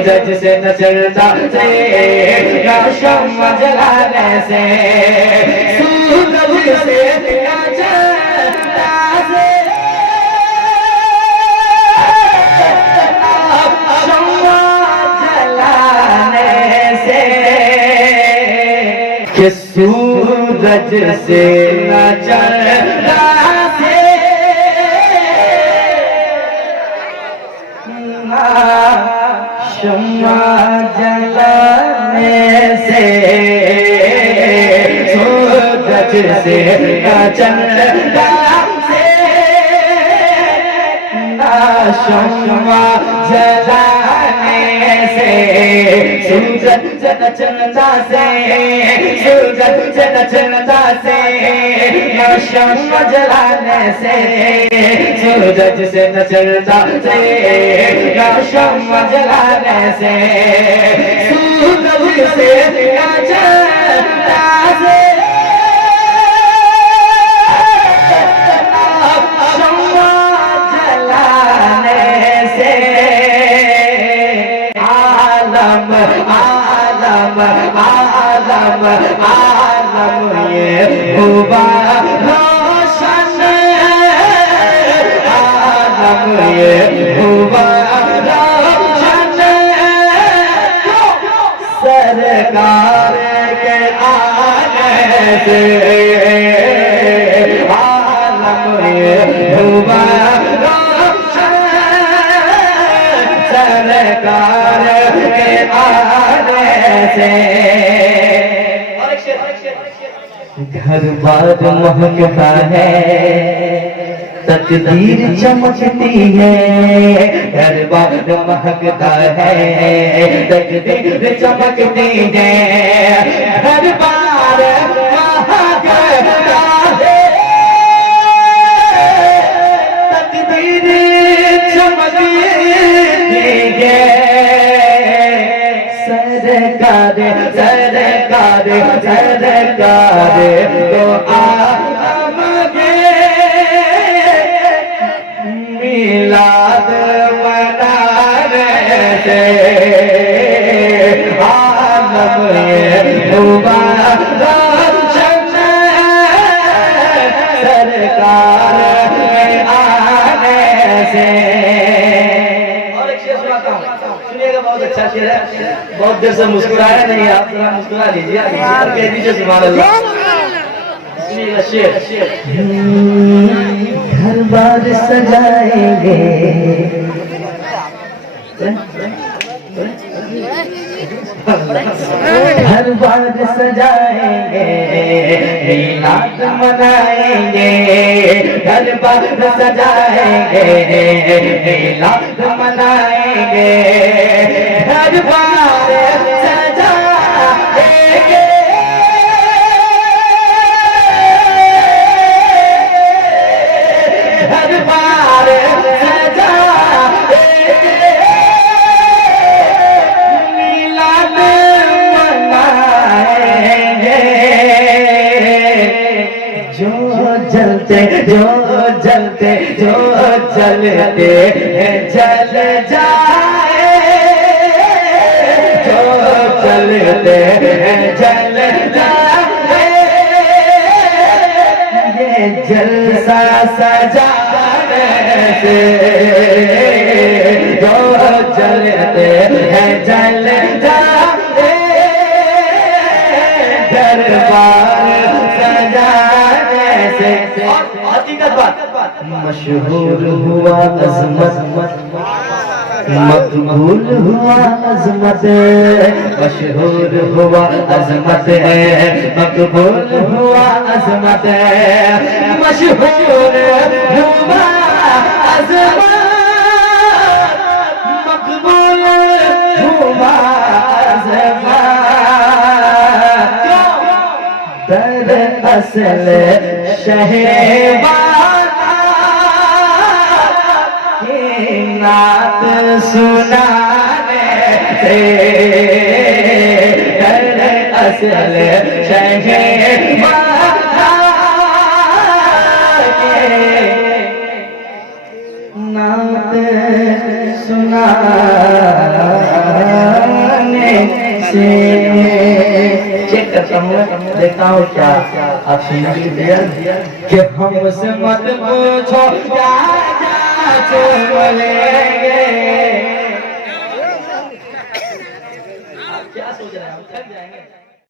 सूरज से न चलता रहेगा शम्मा जलाने से, सूरज से न चलता शम्मा जलाने से, कि सूरज से न चलता शम्मा जलाने से, सूरज से न चलता से, शम्मा जलाने से, सूरज से न चलता से, सूरज से न चलता से, शम्मा जलाने से, सूरज से न चलता से, शम्मा जलाने से, सूरज से न चलता से, शम्मा जलाने से, आलम आलम आलम आलम ये हुआ रोशन, आलम ये हुआ रोशन, सरकार के आने से, आलम ये हुआ रोशन, सरकार के आने से। घर बार महकता है, तकदीर चमकती है, घर बार महकता है, तकदीर चमकती है, घर बार महकता है, तकदीर चमकती है, सरकार सरकार सरकार तो आमगे मिलाद मनाने से, आलम ये हुआ रोशन, सरकार के आने से। और एक शेर सुनाता हूँ, सुनिएगा, बहुत अच्छा शेर है, बहुत देर से मुस्कुराया नहीं, आप जरा मुस्कुरा लीजिए, कह दीजिए सुभान अल्लाह। सुनिएगा शेर, घर बार सजाएंगे, घर बार सजाएंगे, मिलाद मनाएंगे, घर बार सजाएंगे, मिलाद मनाएंगे, घर बार सजाएंगे, घर बार सजाएंगे, मिलाद मनाएंगे, जो जलते जो जलते जो जलते हैं जल जाए, जो जलते हैं जल जाए, ये जलसा सजाने से, जो जलते हैं जल जाए, दरबार सजाने से। हकीकत बात, मशहूर हुआ अजमत, मकबूल हुआ अजमत, मशहूर हुआ अजमत है, मकबूल हुआ अजमत है, मशहूर हुआ अजमत, मकबूल हुआ अजमत, दरअसल शहवाना की नात सुनाने से, दरअसल शहवाना की नात सुनाने करता हूँ, देखता हूँ क्या आप सुनने के लिए कि हमसे मत पूछो क्या क्या चुम लेंगे